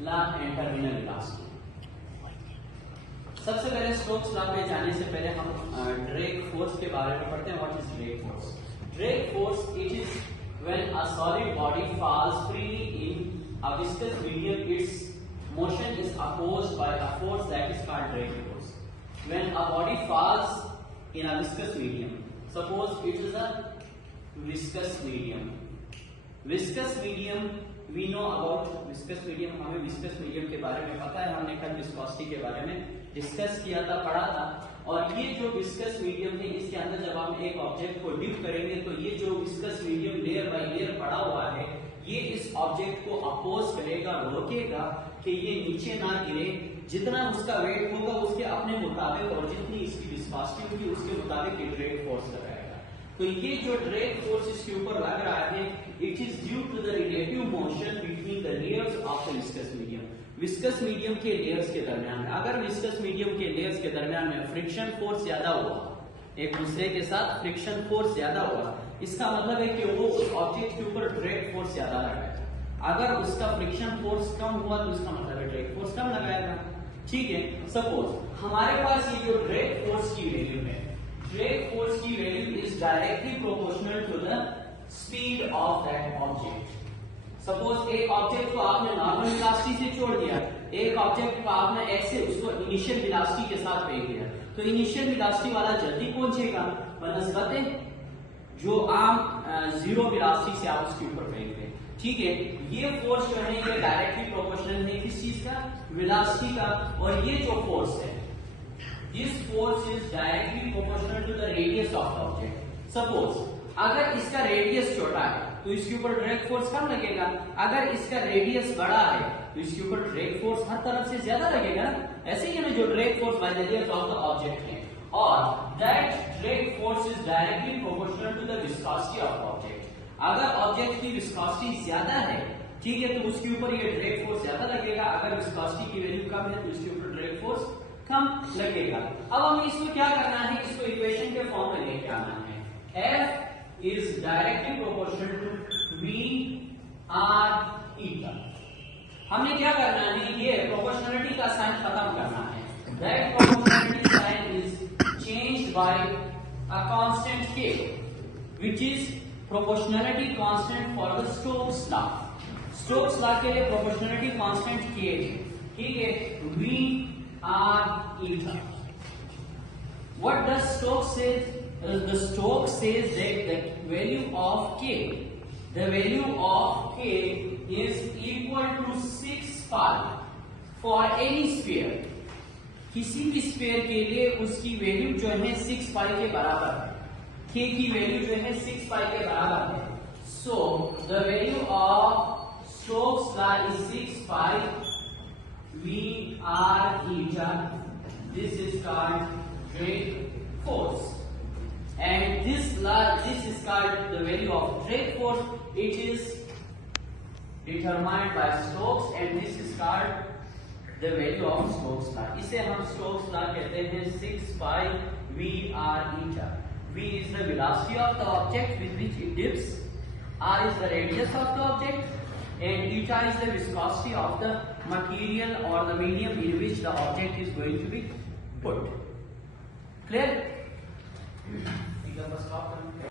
Law and terminal velocity. सबसे पहले Stokes law पे जाने से पहले हम ड्रैग फोर्स के बारे में पढ़ते हैं। What is drag force? Drag force it is when a solid body falls freely in a viscous medium, it's motion is opposed by a force that is called drag force. When a body falls in a viscous medium, suppose it is a viscous medium. Viscous medium, we know about viscous medium, हमें viscous medium के बारे में पता है, हमने कल viscosity के बारे में डिस्कस किया था, पढ़ा था। और ये जो viscous medium है, इसके अंदर जब हम एक ऑब्जेक्ट को डिप करेंगे तो ये जो viscous medium layer by layer पड़ा हुआ है, ये इस ऑब्जेक्ट को अपोज करेगा, रोकेगा कि ये नीचे ना गिरे। जितना उसका वेट होगा उसके अपने मुताबिक और जितनी इसकी विस्कोसिटी होगी उसके मुताबिक ये ड्रैग फोर्स लगाएगा। तो ये जो ड्रैग फोर्स इसके ऊपर लग रहा है, it is due to the relative motion between the layers of the viscous medium. Viscous medium के लेयर्स के दरमियान, अगर विस्कस मीडियम के लेयर्स के दरमियान में फ्रिक्शन फोर्स ज्यादा हुआ, एक दूसरे के साथ फ्रिक्शन फोर्स ज्यादा हुआ, इसका मतलब है कि वो उस ऑब्जेक्ट के ऊपर ड्रैग फोर्स ज्यादा लगाएगा। अगर उसका फ्रिक्शन फोर्स कम हुआ तो इसका मतलब है ड्रैग फोर्स कम लगाएगा। ठीक है, सपोज हमारे पास ये जो ड्रैग फोर्स की वैल्यू है, ड्रैग फोर्स की value is directly proportional to the speed of that object. Suppose एक ऑब्जेक्ट को आपने नॉर्मल वेलोसिटी से छोड़ दिया, एक ऑब्जेक्ट को आपने ऐसे उसको इनिशियल वेलोसिटी के साथ फेंक दिया, तो इनिशियल वेलोसिटी वाला जल्दी पहुंचेगा बनस्बते जो आम जीरो वेलोसिटी से आप उसके ऊपर फेंक दें। ठीक है, ये फोर्स जो है ये डायरेक्टली प्रोपोर्शनल है किस चीज का? वेलोसिटी का। और ये जो फोर्स है, this force is directly proportional to the radius of the object. Suppose अगर इसका रेडियस छोटा है तो इसके ऊपर ड्रैग फोर्स कम लगेगा, अगर इसका रेडियस बड़ा है तो इसके ऊपर ड्रैग फोर्स हर तरफ से ज्यादा लगेगा। ऐसे ही है जो drag force by the radius of the object है, और that drag force is directly proportional to the viscosity of object. अगर ऑब्जेक्ट की विस्कोसिटी ज्यादा है, ठीक है, तो उसके ऊपर ये ड्रैग फोर्स ज्यादा लगेगा, अगर विस्कोसिटी की वैल्यू कम है तो इसके ऊपर ड्रैग फोर्स कम लगेगा। अब हमें इसको क्या करना है, इसको इक्वेशन के फॉर्म में लेके आना है। F is directly proportional to V R eta। हमने क्या करना है, ये प्रोपोर्शनलिटी का साइन खत्म करना है। That proportionality sign is changed by a constant K, which is proportionality constant for the Stokes law। Stokes law के लिए proportionality constant K है, ठीक है, V R eta। What does Stokes say? The Stokes says that the value of K, the value of K is equal to 6 pi for any sphere। किसी भी sphere के लिए उसकी वैल्यू जो है 6 पाई के बराबर है। K की वैल्यू जो है 6 पाई के बराबर है। So the value of Stokes law is 6 pi V R eta। This is called drag force, and this is called the value of drag force. It is determined by Stokes, and this is called the value of Stokes law। इसे हम Stokes law कहते हैं 6 pi V R eta। V is the velocity of the object with which it dips, R is the radius of the object, and eta is the viscosity of the material or the medium in which the object is going to be put। Clear?